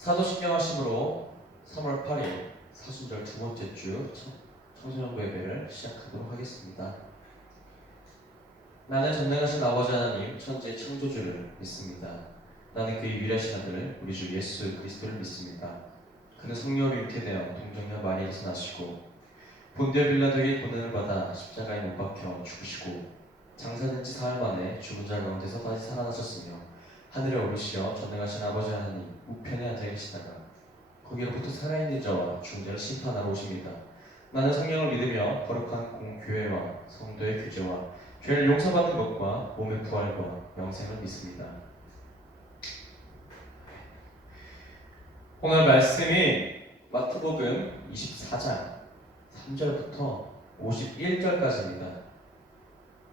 사도신경하심으로 3월 8일 사순절 두 번째 주 청소년부 예배를 시작하도록 하겠습니다. 나는 전능하신 아버지 하나님 천지의 창조주를 믿습니다. 나는 그의 유일하신 아들 우리 주 예수 그리스도를 믿습니다. 그는 성령으로 잉태되어 동정녀 마리아에서 나시고 본디오 빌라도에게 고난을 받아 십자가에 못 박혀 죽으시고 장사된 지 사흘 만에 죽은 자 가운데서 다시 살아나셨으며 하늘에 오르시어 전능하신 아버지 하나님 우편에 앉아 계시다가 거기로부터 살아있는 자와 죽은 자를 심판하러 오십니다. 나는 성령을 믿으며 거룩한 공교회와 성도의 교제와 죄를 용서받는 것과 몸의 부활과 영생을 믿습니다. 오늘 말씀이 마태복음 24장 3절부터 51절까지입니다.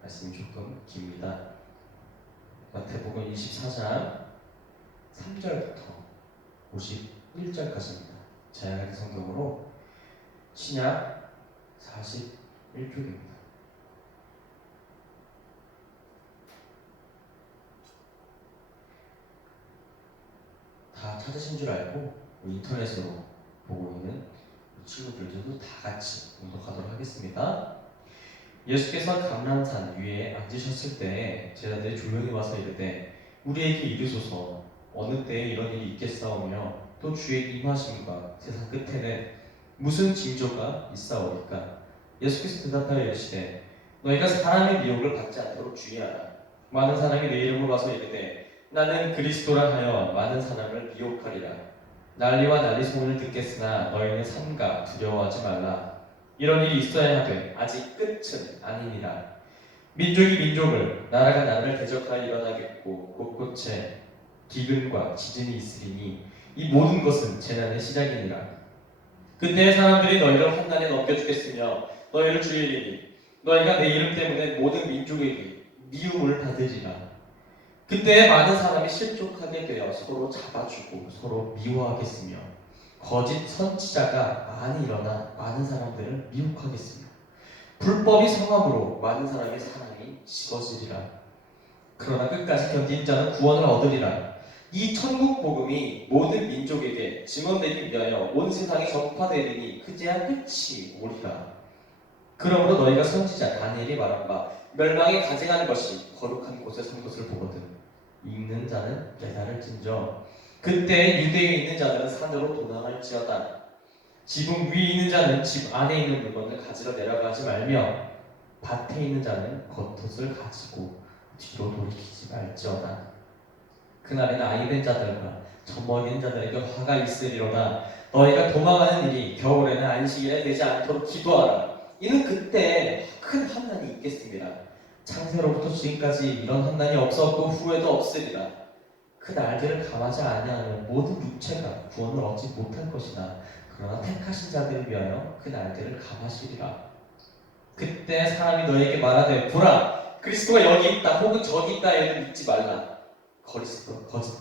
말씀이 조금 깁니다. 마태복음 24장 3절부터 51절까지입니다. 제약의 성경으로 신약 41쪽입니다. 다 찾으신 줄 알고 인터넷으로 보고 있는 친구들도 다 같이 공독하도록 하겠습니다. 예수께서 감람산 위에 앉으셨을 때 제자들이 조용히 와서 이르되 우리에게 이르소서 어느 때에 이런 일이 있겠사오며 또 주의 임하심과 세상 끝에는 무슨 징조가 있사오리까? 예수께서 대답하여 이르시되 너희가 사람의 미혹을 받지 않도록 주의하라. 많은 사람이 내 이름으로 와서 이르되 나는 그리스도라 하여 많은 사람을 미혹하리라. 난리와 난리 소문을 듣겠으나 너희는 삼가 두려워하지 말라. 이런 일이 있어야 하되 아직 끝은 아니니라. 민족이 민족을 나라가 나라를 대적하여 일어나겠고 곳곳에 기근과 지진이 있으리니 이 모든 것은 재난의 시작이니라. 그때 사람들이 너희를 환난에 넘겨주겠으며 너희를 죽이리니 너희가 내 이름 때문에 모든 민족에게 미움을 받으리라. 그때 많은 사람이 실족하게 되어 서로 잡아주고 서로 미워하겠으며 거짓 선지자가 많이 일어나 많은 사람들을 미혹하겠으며 불법이 성함으로 많은 사람의 사랑이 식어지리라. 그러나 끝까지 견딘 자는 구원을 얻으리라. 이 천국 복음이 모든 민족에게 증언되기 위하여 온 세상에 전파되리니 그제야 끝이 오리라. 그러므로 너희가 선지자 다니엘이 말한 바 멸망에 가증한 것이 거룩한 곳에 선 것을 보거든 읽는 자는 깨달을진저 그때 유대에 있는 자들은 산으로 도망할지어다. 지붕 위에 있는 자는 집 안에 있는 물건을 가지러 내려가지 말며 밭에 있는 자는 겉옷을 가지고 뒤로 돌이키지 말지어다. 그날에는 아이된 자들과 젖먹이는 자들에게 화가 있으리로다. 너희가 도망하는 일이 겨울에는 안식일에 되지 않도록 기도하라. 이는 그때 큰 환난이 있겠습니다. 창세로부터 지금까지 이런 환난이 없었고 후에도 없으리라. 그 날들을 감하지 아니하면 모든 육체가 구원을 얻지 못할 것이다. 그러나 택하신 자들을 위하여 그 날들을 감하시리라. 그때 사람이 너에게 말하되 보라 그리스도가 여기 있다 혹은 저기 있다 해도 믿지 말라. 거짓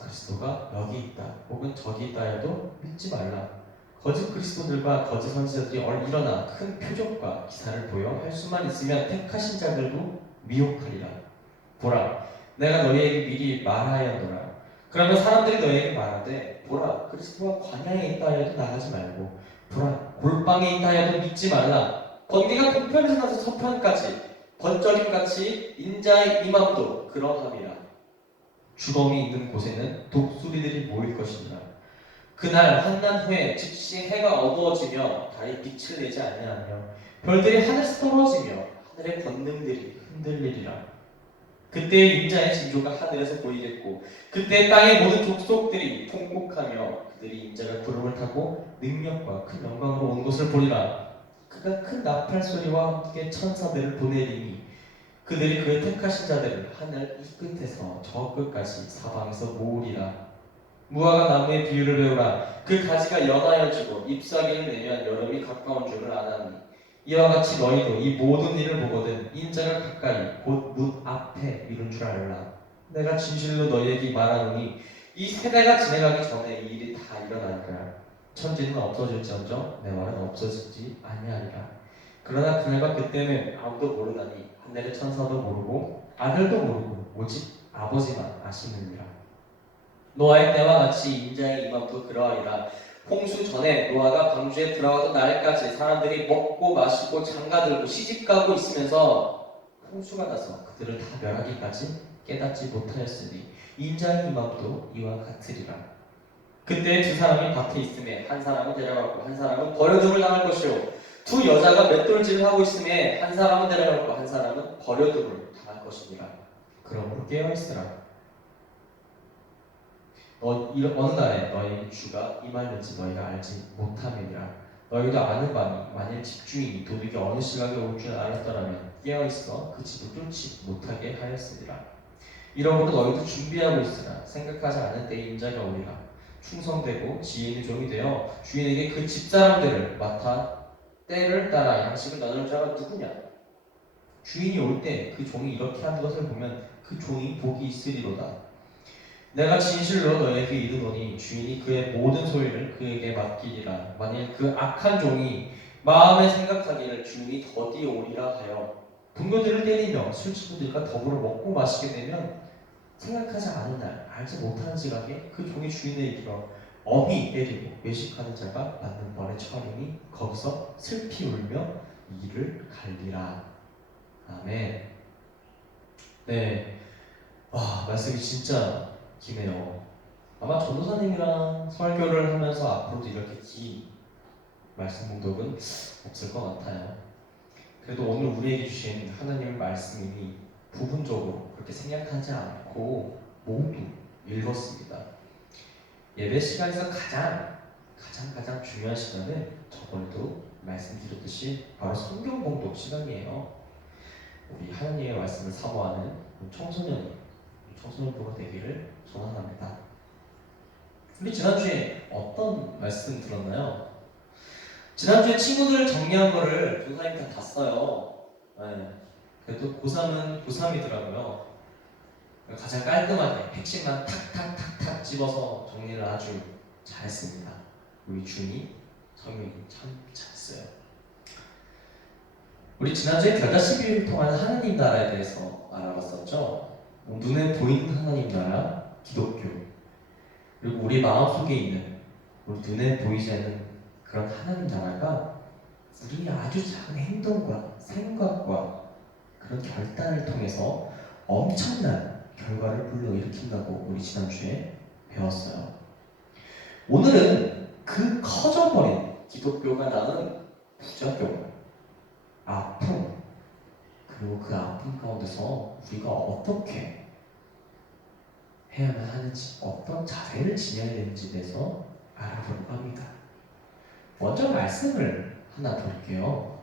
그리스도가 여기 있다 혹은 저기 있다 해도 믿지 말라. 거짓 그리스도들과 거짓 선지자들이 일어나 큰 표적과 기사를 보여 할 수만 있으면 택하신 자들도 미혹하리라. 보라 내가 너희에게 미리 말하였노라. 그러면 사람들이 너희에게 말하되 보라 그리스도가 광야에 있다 해도 나가지 말고 보라 골방에 있다 해도 믿지 말라. 번개가 동편에서 나서 서편까지 번쩍임같이 인자의 임함도 그러함이라. 주검이 있는 곳에는 독수리들이 모일 것이니라. 그날 환난 후에 즉시 해가 어두워지며 달이 빛을 내지 아니하며 별들이 하늘에서 떨어지며 하늘의 권능들이 흔들리리라. 그때 인자의 징조가 하늘에서 보이겠고 그때 땅의 모든 족속들이 통곡하며 그들이 인자가 구름을 타고 능력과 큰 영광으로 온 것을 보리라. 그가 큰 나팔 소리와 함께 천사들을 보내리니 그들이 그의 택하신 자들을 하늘 이 끝에서 저 끝까지 사방에서 모으리라. 무화과 나무의 비유를 배우라. 그 가지가 연하여지고 잎사귀를 내면 여름이 가까운 줄을 아나니 이와 같이 너희도 이 모든 일을 보거든 인자가 가까이 곧 문 앞에 이른 줄 알라. 내가 진실로 너희에게 말하노니 이 세대가 지나가기 전에 이 일이 다 일어나리라. 천지는 없어질지언정 내 말은 없어지지 아니하리라. 그러나 그날과 그때는 아무도 모르나니 하늘의 천사도 모르고 아들도 모르고 오직 아버지만 아시느니라. 노아의 때와 같이 인자의 임함도 그러하리라. 홍수 전에 노아가 방주에 들어가던 날까지 사람들이 먹고 마시고 장가들고 시집가고 있으면서 홍수가 나서 그들을 다 멸하기까지 깨닫지 못하였으니 인자의 임함도 이와 같으리라. 그때 두 사람이 밭에 있음에 한 사람은 데려가고 한 사람은 버려둠을 당할 것이요 두 여자가 맷돌질을 하고 있음에 한 사람은 데려가고 한 사람은 버려둠을 당할 것이니라. 그러므로 깨어있으라. 어느 날에 너희 주가 임하는지 너희가 알지 못함이니라. 너희도 아는 바니 만일 집주인이 도둑이 어느 시각에 올 줄 알았더라면 깨어있어 그 집을 뚫지 못하게 하였으리라. 이러므로 너희도 준비하고 있으라. 생각하지 않은 때에 인자가 오리라. 충성되고 지혜 있는 종이 되어 주인에게 그 집사람들을 맡아 때를 따라 양식을 나눌 자가 누구냐? 주인이 올 때 그 종이 이렇게 하는 것을 보면 그 종이 복이 있으리로다. 내가 진실로 너에게 이르노니 주인이 그의 모든 소유를 그에게 맡기리라. 만일 그 악한 종이 마음에 생각하기를 주인이 더디 오리라 하여 동료들을 때리며 술친구들과 더불어 먹고 마시게 되면 생각하지 않은 날 알지 못하는 지각에 그 종이 주인에 이르러 엄히 때리고 외식하는 자가 받는 벌에 처하리니 거기서 슬피 울며 이를 갈리라. 아멘. 네, 말씀이 진짜 기네요. 아마 전도사님이랑 설교를 하면서 앞으로도 이렇게 긴 말씀 공독은 없을 것 같아요. 그래도 오늘 우리에게 주신 하나님의 말씀이 부분적으로 그렇게 생략하지 않고 모두 읽었습니다. 예배 시간에서 가장 중요한 시간은 저번에도 말씀드렸듯이 바로 성경 공독 시간이에요. 우리 하나님의 말씀을 사모하는 청소년부가 되기를 소원합니다. 우리 지난주에 어떤 말씀 들었나요? 지난주에 친구들 정리한 거를 교사님 다 봤어요. 네. 그래도 고3은 고3이더라고요. 가장 깔끔하게 핵심만 탁탁탁탁 집어서 정리를 아주 잘했습니다. 우리 준이, 성윤이 참 잘했어요. 우리 지난주에 별다 12를 통한 하나님 나라에 대해서 알아봤었죠. 눈에 보이는 하나님 나라, 기독교, 그리고 우리 마음속에 있는 우리 눈에 보이지 않는 그런 하나님 나라가 우리의 아주 작은 행동과 생각과 그런 결단을 통해서 엄청난 결과를 불러일으킨다고 우리 지난주에 배웠어요. 오늘은 그 커져버린 기독교가 낳은 부작용, 아픔, 그리고 그 아픔 가운데서 우리가 어떻게 해야만 하는지, 어떤 자세를 지녀야 되는지에 대해서 알아보려고 합니다. 먼저 말씀을 하나 볼게요.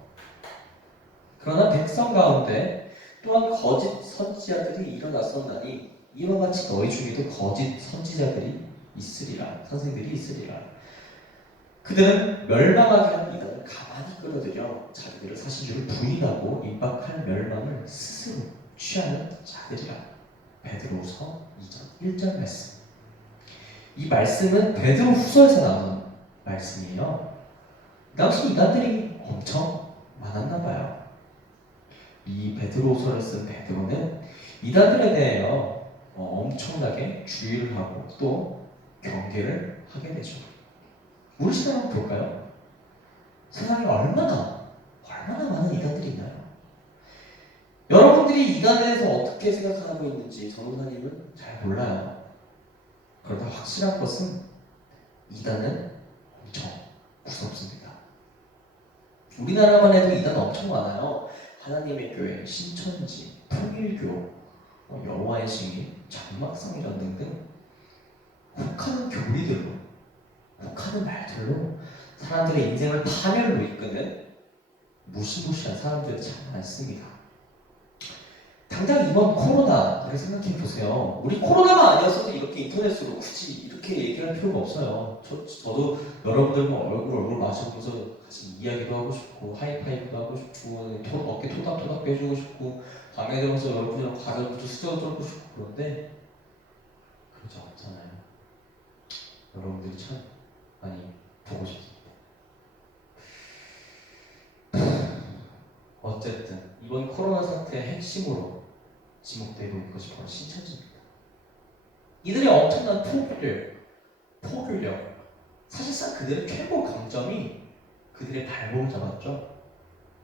그러나 백성 가운데 또한 거짓 선지자들이 일어났었나니 이와 같이 너희 중에도 거짓 선지자들이 있으리라. 선생들이 있으리라. 그들은 멸망하게 한 이단을 가만히 끌어들여 자기들을 사신 줄을 부인하고 임박할 멸망을 스스로 취하는 자들이라. 베드로후서 2장 1절 말씀. 이 말씀은 베드로후서에서 나온 말씀이에요. 당시 이단들이 엄청 많았나 봐요. 이 베드로후서를 쓴 베드로는 이단들에 대하여 엄청나게 주의를 하고 또 경계를 하게 되죠. 우리 시대 한번 볼까요? 세상에 얼마나 많은 이단들이 있나요? 여러분들이 이단에 대해서 어떻게 생각하고 있는지 전도사님은 잘 몰라요. 그러나 확실한 것은 이단은 엄청 무섭습니다. 우리나라만 해도 이단 엄청 많아요. 하나님의 교회, 신천지, 통일교, 여호와의 증인, 장막성이란 등등 혹하는 교리들로, 혹하는 말들로 사람들의 인생을 파멸로 이끄는 무시무시한 사람들이 참 많습니다. 당장 이번 코로나를 생각해 보세요. 우리 코로나가 아니었어도 이렇게 인터넷으로 굳이 이렇게 얘기할 필요가 없어요. 저도 여러분들과 얼굴 마주보면서 같이 이야기도 하고 싶고 하이파이브도 하고 싶고 어깨 토닥토닥 빼주고 싶고 방에 들어서 여러분들과 가족부터 수저도 떨고 싶고 그런데 그러지 않잖아요. 여러분들이 참 많이 보고 싶습니다. 어쨌든 이번 코로나 사태의 핵심으로 지목되고 있는 것이 바로 신천지입니다. 이들의 엄청난 포교력, 사실상 그들의 최고 강점이 그들의 발목을 잡았죠.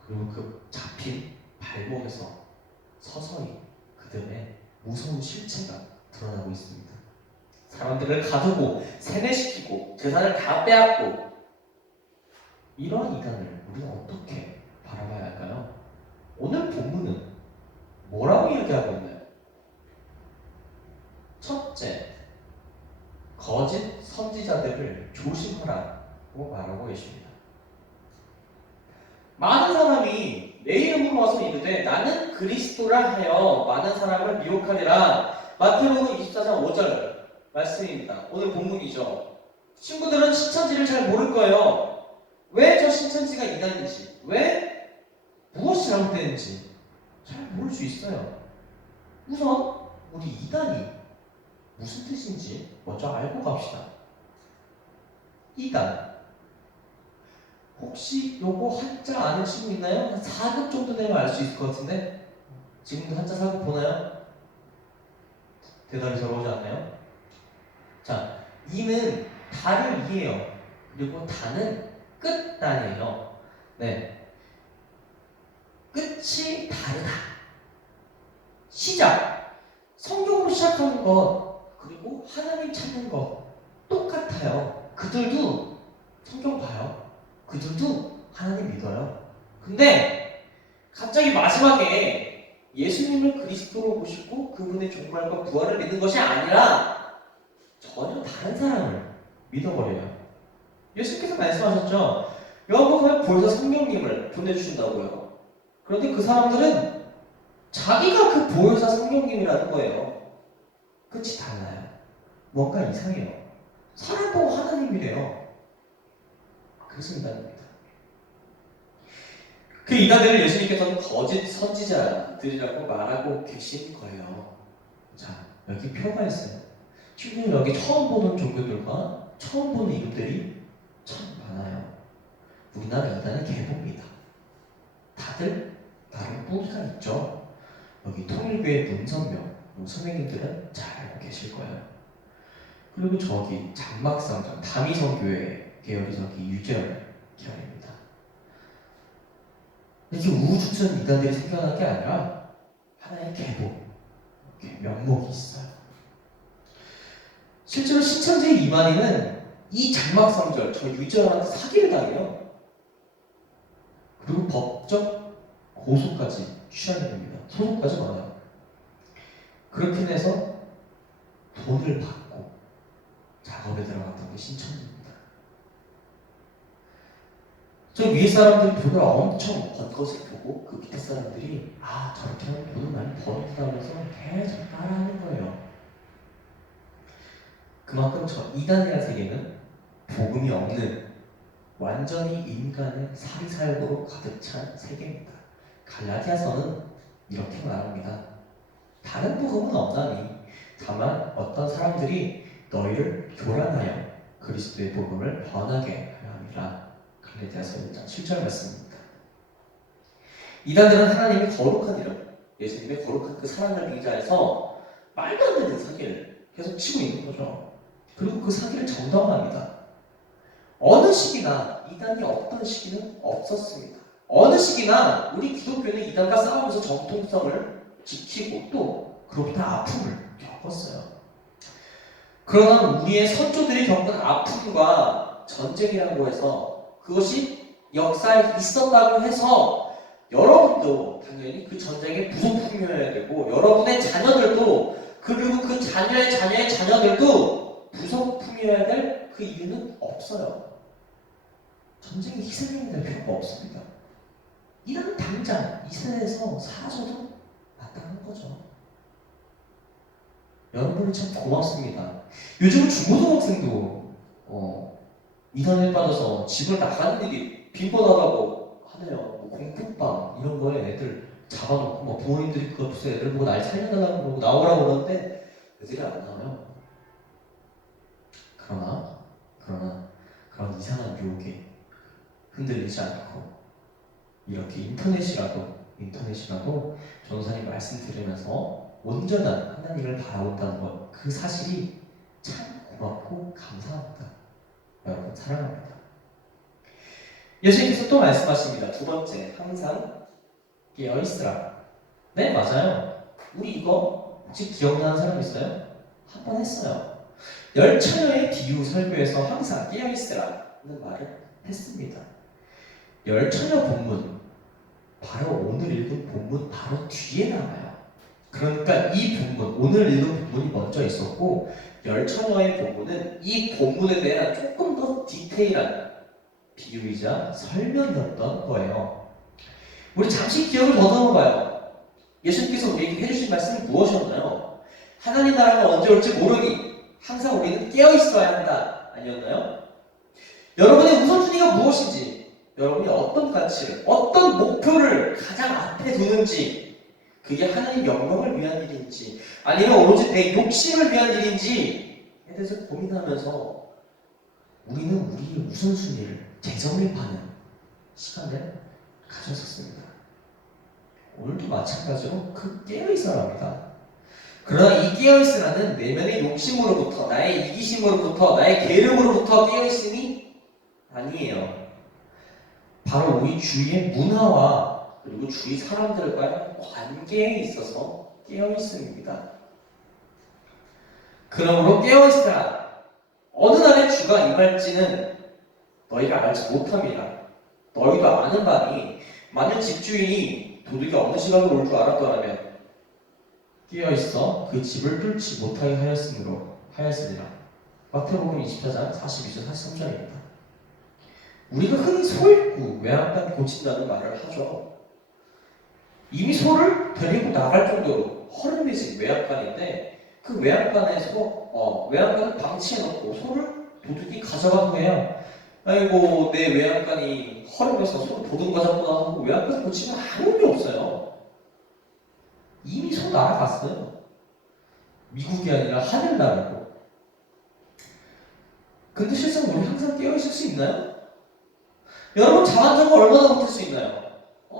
그리고 그 잡힌 발목에서 서서히 그들의 무서운 실체가 드러나고 있습니다. 사람들을 가두고 세뇌시키고 재산을 다 빼앗고 이러한 이단을 우리가 어떻게 바라봐야 할까요? 오늘 본문은 뭐라고 이야기하고 있나요? 첫째, 거짓 선지자들을 조심하라고 말하고 계십니다. 많은 사람이 내 이름으로 와서 이르되 나는 그리스도라 하여 많은 사람을 미혹하리라. 마태복음 24장 5절 말씀입니다. 오늘 본문이죠. 친구들은 신천지를 잘 모를 거예요. 왜 저 신천지가 이단인지, 왜 무엇이 잘못되는지 잘 모를 수 있어요. 우선 우리 이단이 무슨 뜻인지 먼저 알고 갑시다. 이단. 혹시 요거 한자 아는 친구 있나요? 한 4급 정도 되면 알 수 있을 것 같은데 지금도 한자 4급 보나요? 대답이 잘 오지 않나요? 자, 이는 다를 이에요. 그리고 다는 끝단이에요. 네, 끝이 다르다. 시작. 성경으로 시작하는 것 그리고 하나님 찾는 것 똑같아요. 그들도 성경 봐요. 그들도 하나님 믿어요. 근데 갑자기 마지막에 예수님을 그리스도로 모시고 그분의 종말과 부활을 믿는 것이 아니라 전혀 다른 사람을 믿어버려요. 예수님께서 말씀하셨죠. 요한복음에 보혜사 성령님을 보내주신다고요. 그런데 그 사람들은 자기가 그 보혜사 성령님이라는 거예요. 끝이 달라요. 뭔가 이상해요. 사람 보고 하나님이래요. 그래서 이단입니다. 그 이단들을 예수님께서는 거짓 선지자들이라고 말하고 계신 거예요. 자, 여기 표가 있어요. 지금 여기 처음 보는 종교들과 처음 보는 이름들이 참 많아요. 우리나라 이단은 개봅니다. 다들 나름 뿌리가 있죠. 여기 통일교의 문선명 선생님들은 잘 알고 계실 거예요. 그리고 저기 장막상전 다미성교회 계열이 저기 유재열 계열입니다. 이렇게 우주선 이단들이 생겨난 게 아니라 하나의 계보, 명목이 있어요. 실제로 신천지의 이만희는 이 장막상절 저 유재열한테 사기를 당해요. 그리고 법적 고소까지 취하게 됩니다. 소송까지 많아요. 그렇게 해서 돈을 받고 작업에 들어갔던 게 신천지입니다. 저 위에 사람들이 돈을 엄청 번 것을 보고 그 밑에 사람들이 아 저렇게 하면 돈을 많이 버는다 하면서 계속 따라하는 거예요. 그만큼 저 이단이라는 세계는 복음이 없는 완전히 인간의 사리사욕으로 가득 찬 세계입니다. 갈라디아서는 이렇게 말합니다. 다른 복음은 없나니 다만 어떤 사람들이 너희를 교란하여 그리스도의 복음을 변하게 하려 함이라. 갈라디아서 1장 7절 말씀입니다. 이단들은 하나님이 거룩한 이름, 예수님의 거룩한 그 사랑을 빙자해서 말도 안 되는 사기를 계속 치고 있는 거죠. 그리고 그 사기를 정당화합니다. 어느 시기나 이단이 없던 시기는 없었습니다. 어느 시기나 우리 기독교는 이단과 싸우면서 정통성을 지키고 또 그로부터 아픔을 겪었어요. 그러나 우리의 선조들이 겪은 아픔과 전쟁이라고 해서 그것이 역사에 있었다고 해서 여러분도 당연히 그 전쟁에 부속품이어야 되고 여러분의 자녀들도 그리고 그 자녀의 자녀의 자녀들도 부속품이어야 될 그 이유는 없어요. 전쟁이 희생이 될 필요가 없습니다. 이라는 당장 이 세대에서 사라져도 마땅한 거죠. 여러분이 참 고맙습니다. 요즘 중고등학생도 이단에 빠져서 집을 나가는 일이 빈번하다고 하네요. 뭐 공포방 이런 거에 애들 잡아놓고 뭐 부모님들이 그 앞에서 애들 보고 날 살려달라고 그러고 나오라고 그러는데 애들이 안 나와요. 그러나 그런 이상한 유혹에 흔들리지 않고 이렇게 인터넷이라도 전도사님 말씀 들으면서 온전한 하나님을 바라본다는 것, 그 사실이 참 고맙고 감사합니다. 여러분 사랑합니다. 예수님께서 또 말씀하십니다. 두 번째, 항상 깨어있으라. 네, 맞아요. 우리 이거 혹시 기억나는 사람 있어요? 한 번 했어요. 열처녀의 비유 설교에서 항상 깨어있으라는 말을 했습니다. 열처녀 본문, 바로 오늘 읽은 본문 바로 뒤에 나와요. 그러니까 이 본문, 오늘 읽은 본문이 먼저 있었고 열처녀의 본문은 이 본문에 대한 조금 더 디테일한 비유이자 설명이었던 거예요. 우리 잠시 기억을 더듬어봐요. 예수님께서 우리에게 해주신 말씀이 무엇이었나요? 하나님 나라가 언제 올지 모르니 항상 우리는 깨어있어야 한다 아니었나요? 여러분의 우선순위가 무엇인지, 여러분이 어떤 가치를, 어떤 목표를 가장 앞에 두는지, 그게 하나님 영광을 위한 일인지 아니면 오로지 내 욕심을 위한 일인지에 대해서 고민하면서 우리는 우리의 우선순위를 재정립하는 시간을 가졌었습니다. 오늘도 마찬가지로 그 깨어있어야 합니다. 그러나 이 깨어있으라는 내면의 욕심으로부터, 나의 이기심으로부터, 나의 게으름으로부터 깨어있음이 아니에요. 바로 우리 주위의 문화와 그리고 주위 사람들과의 관계에 있어서 깨어있음입니다. 그러므로 깨어있으라. 어느 날에 주가 임할지는 너희가 알지 못함이라. 너희도 아는 바니 만일 집주인이 도둑이 어느 시각에 올 줄 알았더라면 깨어있어 그 집을 뚫지 못하게 하였으리라. 마태복음 24장 42절 43절입니다. 우리가 흔히 소 잃고 외양간 고친다는 말을 하죠. 이미 소를 데리고 나갈 정도로 허름해진 외양간인데 그 외양간을 방치해놓고 소를 도둑이 가져간 거예요. 아이고 내 외양간이 허름해서 소를 도둑 가졌구나 하고 외양간 고치면 아무 의미 없어요. 이미 소 날아갔어요. 미국이 아니라 하늘나라고. 근데 실상 우리 항상 깨어있을 수 있나요? 여러분 잠 안 자고 얼마나 버틸 수 있나요?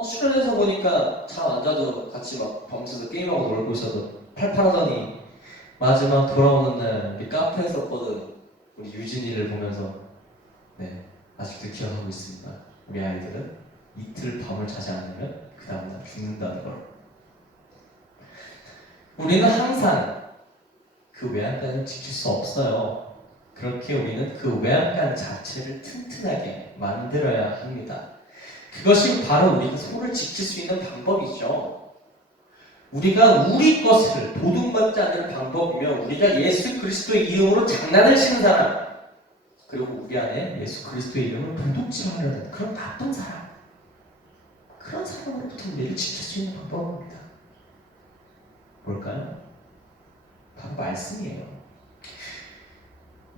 수련회에서 보니까 잠 안 자도 같이 막 밤새서 게임하고 놀고 있어도 팔팔하더니 마지막 돌아오는 날 우리 카페에서 봤거든. 우리 유진이를 보면서 아직도 기억하고 있습니다. 우리 아이들은 이틀 밤을 자지 않으면 그 다음날 죽는다는 걸. 우리는 항상 그 외양간을 지킬 수 없어요. 그렇게 우리는 그 외양간 자체를 튼튼하게 만들어야 합니다. 그것이 바로 우리가 소를 지킬 수 있는 방법이죠. 우리가 우리 것을 도둑맞지 않는 방법이며 우리가 예수 그리스도의 이름으로 장난을 치는 사람, 그리고 우리 안에 예수 그리스도의 이름을 도둑질하려는 그런 나쁜 사람, 그런 사람으로부터 우리를 지킬 수 있는 방법입니다. 뭘까요? 바로 말씀이에요.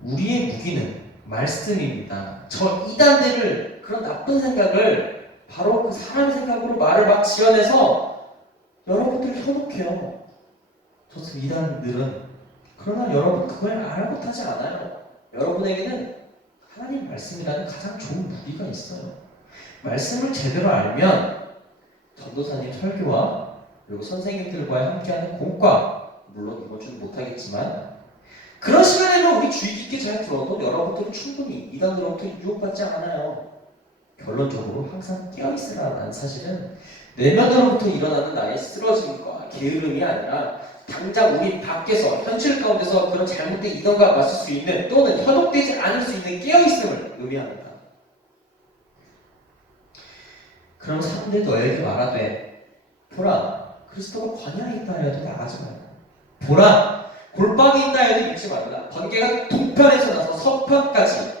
우리의 무기는 말씀입니다. 저 이단들을 그런 나쁜 생각을 바로 그 사람의 생각으로 말을 막 지어내서 여러분들을 현혹해요. 저 이단들은 그러나 여러분 그걸 아랑곳하지 않아요. 여러분에게는 하나님 말씀이라는 가장 좋은 무기가 있어요. 말씀을 제대로 알면 전도사님 설교와 그리고 선생님들과 함께하는 공과 물론 이건 좀 못하겠지만 그런 시간에는 우리 주의 깊게 잘 들어도 여러분들은 충분히 이단으로부터 유혹받지 않아요. 결론적으로 항상 깨어있으라는 사실은 내면으로부터 일어나는 나의 쓰러짐과 게으름이 아니라 당장 우리 밖에서 현실 가운데서 그런 잘못된 이단과 맞설 수 있는 또는 현혹되지 않을 수 있는 깨어있음을 의미합니다. 그럼 사람들이 너에게 말하되 보라 그리스도가 광야에 있다 해도 나가지 말라. 보라 골방에 있다 해도 읽지 말라. 번개가 동편에서 나서 서편까지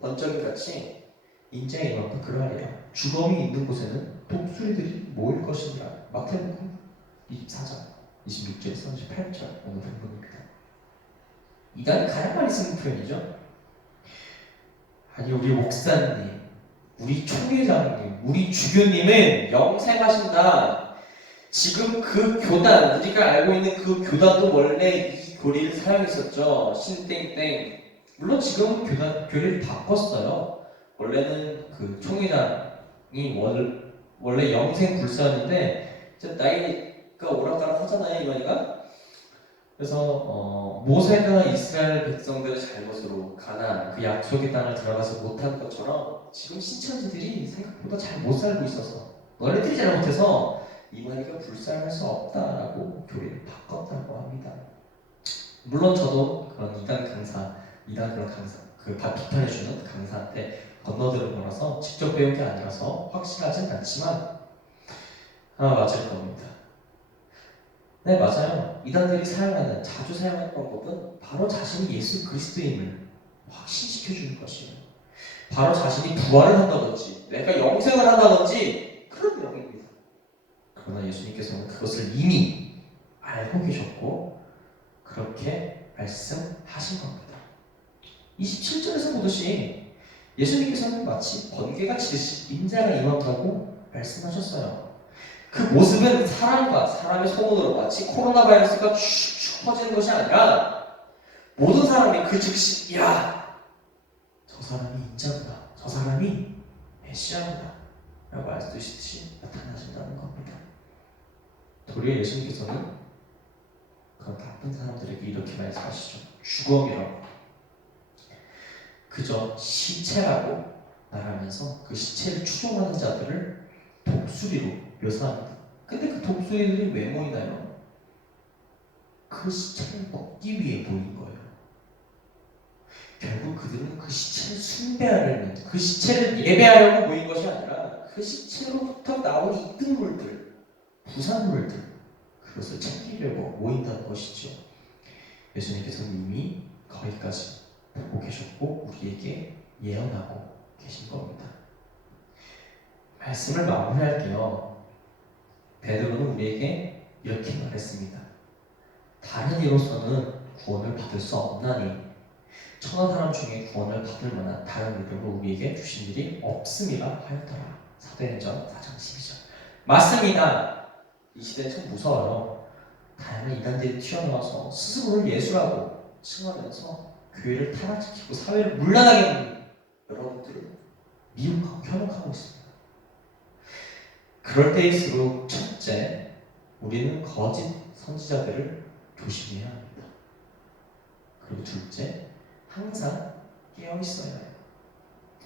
번쩍이 같이 인자의 이만큼 그러하리라. 주검이 있는 곳에는 독수리들이 모일 것이니라. 마태복음 24장 26절에서 38절 오늘 본문입니다. 이단이 가장 많이 쓰는 표현이죠. 아니 우리 목사님, 우리 총회장님, 우리 주교님은 영생하신다. 지금 그 교단, 우리가 알고 있는 그 교단도 원래 이 교리를 사용했었죠. 신땡땡. 물론 지금은 교리를 바꿨어요. 원래는 그 총회장이 원래 영생 불사였는데 이제 나이가 오락가락 하잖아요, 이만희가. 그래서 모세가 이스라엘 백성들을 잘못으로 가나안 그 약속의 땅을 들어가서 못한 것처럼 지금 신천지들이 생각보다 잘 못 살고 있어서 너네들이 잘못해서 이만희가 불쌍할 수 없다라고 교리를 바꿨다고 합니다. 물론 저도 그런 이단 그런 강사 다 비판해주는 강사한테 건너들은 거라서 직접 배운 게 아니라서 확실하진 않지만 아마 맞을 겁니다. 네, 맞아요. 이단들이 자주 사용하는 방법은 바로 자신이 예수 그리스도임을 확신시켜주는 것이에요. 바로 자신이 부활을 한다든지, 내가 영생을 한다든지, 그런 내용입니다. 그러나 예수님께서는 그것을 이미 알고 계셨고, 그렇게 말씀하신 겁니다. 27절에서 보듯이 예수님께서는 마치 번개가 치듯이 인자가 임한다고 말씀하셨어요. 그 모습은 사람과 사람의 소문으로 마치 코로나 바이러스가 슉슉 퍼지는 것이 아니라 모든 사람이 그 즉시 저 사람이 인자구나, 저 사람이 메시아구나 라고 알 수 있듯이 나타나신다는 겁니다. 도리어 예수님께서는 그런 나쁜 사람들에게 이렇게 말씀하시죠. 주검이라고 그저 시체라고 말하면서 그 시체를 추종하는 자들을 독수리로 묘사합니다. 근데 그 독수리들이 왜 모이나요? 그 시체를 먹기 위해 모인 거예요. 결국 그들은 그 시체를 숭배하려는, 그 시체를 예배하려고 모인 것이 아니라 그 시체로부터 나온 이득물들, 부산물들, 그것을 챙기려고 모인다는 것이죠. 예수님께서는 이미 거기까지 보고 계셨고 우리에게 예언하고 계신 겁니다. 말씀을 마무리할게요. 베드로는 우리에게 이렇게 말했습니다. 다른 이로서는 구원을 받을 수 없나니 천하 사람 중에 구원을 받을 만한 다른 이름을 우리에게 주신 일이 없음이라 하였더라. 사도행전 4장 12절. 맞습니다. 이 시대는 참 무서워요. 다양한 이단들이 튀어나와서 스스로를 예수라고 칭하면서 교회를 타락시키고 사회를 물러나게 하는 여러분들을 미혹하고 현혹하고 있습니다. 그럴 때일수록 첫째, 우리는 거짓 선지자들을 조심해야 합니다. 그리고 둘째, 항상 깨어있어야 해요.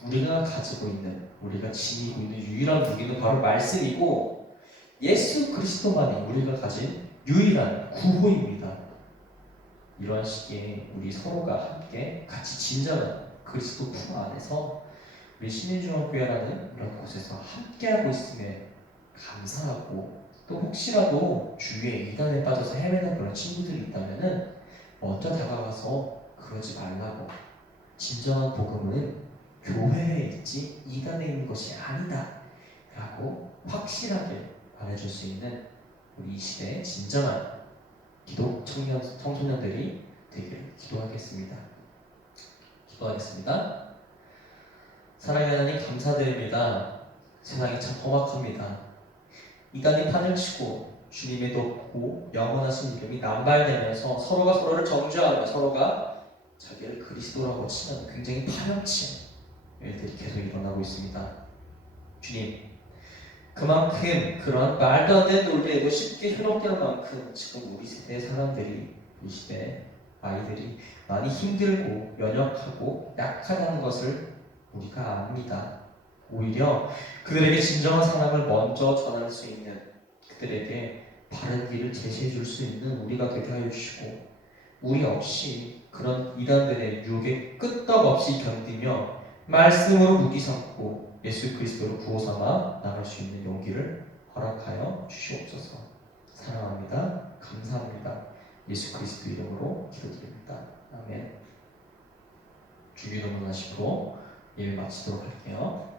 우리가 가지고 있는, 우리가 지니고 있는 유일한 무기는 바로 말씀이고 예수 그리스도만이 우리가 가진 유일한 구호입니다. 이러한 시기에 우리 서로가 함께 같이 진정한 그리스도 품 안에서 우리 신인중학교회라는 이런 곳에서 함께하고 있음에 감사하고 또 혹시라도 주위에 이단에 빠져서 헤매는 그런 친구들이 있다면은 먼저 다가가서 그러지 말라고, 진정한 복음은 교회에 있지 이단에 있는 것이 아니다 라고 확실하게 말해줄 수 있는 우리 이 시대의 진정한 기독 청소년들이 되기를 기도하겠습니다. 기도하겠습니다. 사랑하는 하나님 감사드립니다. 세상이 참 험악합니다. 이단이 판을 치고 주님의 높고 영원하신 이름이 남발되면서 서로가 서로를 정죄하며 서로가 자기를 그리스도라고 치는 굉장히 파렴치한 일들이 계속 일어나고 있습니다. 주님, 그만큼 그런 말도 안 되는 논리에도 쉽게 현혹될 만큼 지금 우리 세대의 사람들이, 우리 시대 아이들이 많이 힘들고 연약하고 약하다는 것을 우리가 압니다. 오히려 그들에게 진정한 사랑을 먼저 전할 수 있는, 그들에게 바른 길을 제시해 줄 수 있는 우리가 되게 하여 주시고, 우리 없이 그런 이단들의 유혹에 끄떡없이 견디며 말씀으로 무기 삼고 예수 그리스도로 구호 삼아 나갈 수 있는 용기를 허락하여 주시옵소서. 사랑합니다. 감사합니다. 예수 그리스도 이름으로 기도드립니다. 아멘. 주기도문 하시고 예배 마치도록 할게요.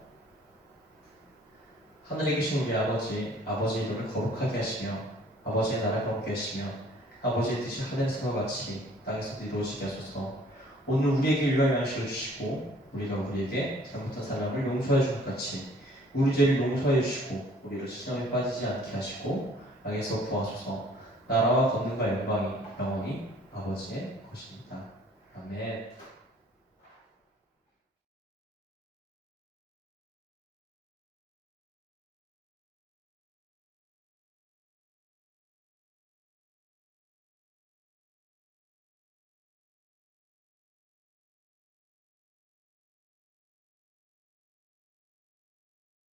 하늘에 계신 우리 아버지, 아버지의 이름을 거룩하게 하시며 아버지의 나라가 없게 하시며 아버지의 뜻이 하늘에서 같이 땅에서도 이루어지게 하소서. 오늘 우리에게 일용할 양식을 주시고 우리가 우리에게 잘못한 사람을 용서해 줄 것 같이 우리 죄를 용서해 주시고 우리를 시험에 빠지지 않게 하시고 악에서 구하소서. 나라와 권능과 영광이 영원히 아버지의 것입니다. 아멘.